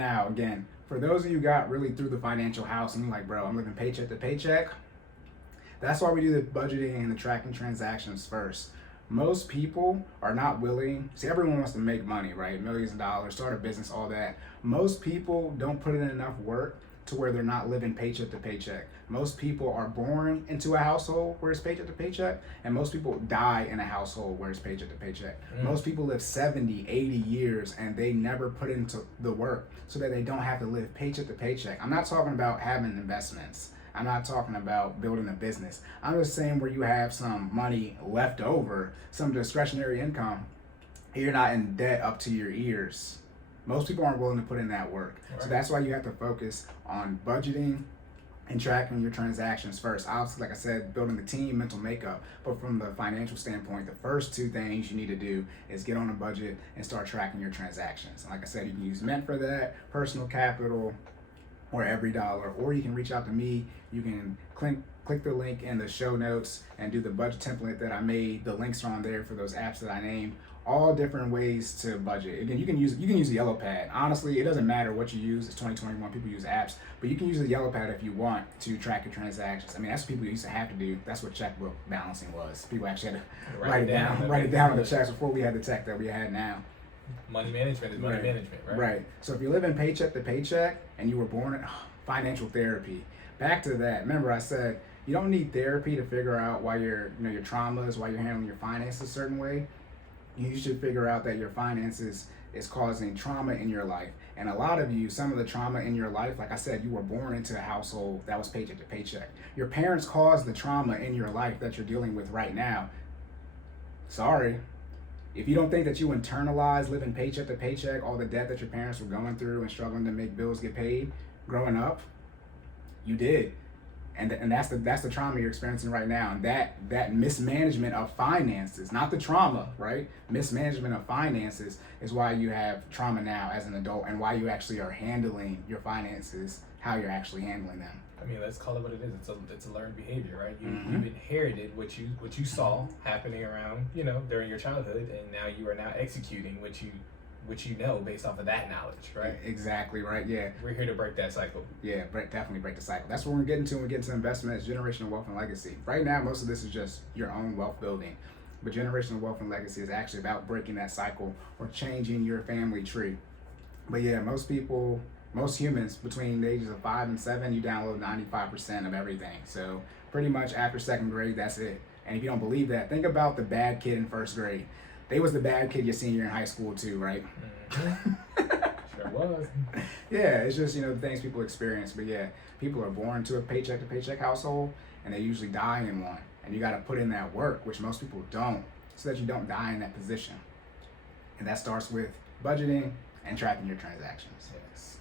Now, again, for those of you who got really through the financial house and you're like, bro, I'm living paycheck to paycheck, that's why we do the budgeting and the tracking transactions first. Most people are not willing, see, everyone wants to make money, right? Millions of dollars, start a business, all that. Most people don't put in enough work to where they're not living paycheck to paycheck. Most people are born into a household where it's paycheck to paycheck, and most people die in a household where it's paycheck to paycheck. Most people live 70, 80 years and they never put into the work so that they don't have to live paycheck to paycheck. I'm not talking about having investments. I'm not talking about building a business. I'm just saying where you have some money left over, some discretionary income, and you're not in debt up to your ears. Most people aren't willing to put in that work. Right. So that's why you have to focus on budgeting and tracking your transactions first. Obviously, like I said, building the team, mental makeup. But from the financial standpoint, the first two things you need to do is get on a budget and start tracking your transactions. And like I said, you can use Mint for that, Personal Capital, or Every Dollar, or you can reach out to me. You can click the link in the show notes and do the budget template that I made. The links are on there for those apps that I named. All different ways to budget. Again, you can use the yellow pad. Honestly, it doesn't matter what you use. It's 2021. People use apps, but you can use the yellow pad if you want to track your transactions. I mean, that's what people used to have to do. That's what checkbook balancing was. People actually had to write it down on the checks before we had the tech that we had now. Money management is money management, right? Right. So if you live in paycheck to paycheck and you were born in financial therapy, back to that. Remember, I said you don't need therapy to figure out why your traumas, why you're handling your finances a certain way. You should figure out that your finances is causing trauma in your life. And a lot of you, some of the trauma in your life, like I said, you were born into a household that was paycheck to paycheck. Your parents caused the trauma in your life that you're dealing with right now. Sorry. If you don't think that you internalize living paycheck to paycheck, all the debt that your parents were going through and struggling to make bills get paid growing up, you did. And that's the trauma you're experiencing right now. And that mismanagement of finances, not the trauma, right? Mismanagement of finances is why you have trauma now as an adult and why you actually are handling your finances, how you're actually handling them. I mean, let's call it what it is. It's a learned behavior, right? You've inherited what you saw happening around, during your childhood, and now you are now executing what you know based off of that knowledge, right? Exactly right. Yeah. We're here to break that cycle. Yeah, definitely break the cycle. That's what we're getting to when we get into investment, is generational wealth and legacy. Right now, most of this is just your own wealth building. But generational wealth and legacy is actually about breaking that cycle or changing your family tree. But yeah, most humans between the ages of 5 and 7, you download 95% of everything. So pretty much after second grade, that's it. And if you don't believe that, think about the bad kid in first grade. They was the bad kid your senior in high school too, right? Sure was. Yeah, it's just, the things people experience. But yeah, people are born to a paycheck to paycheck household and they usually die in one. And you got to put in that work, which most people don't, so that you don't die in that position. And that starts with budgeting and tracking your transactions. Yes.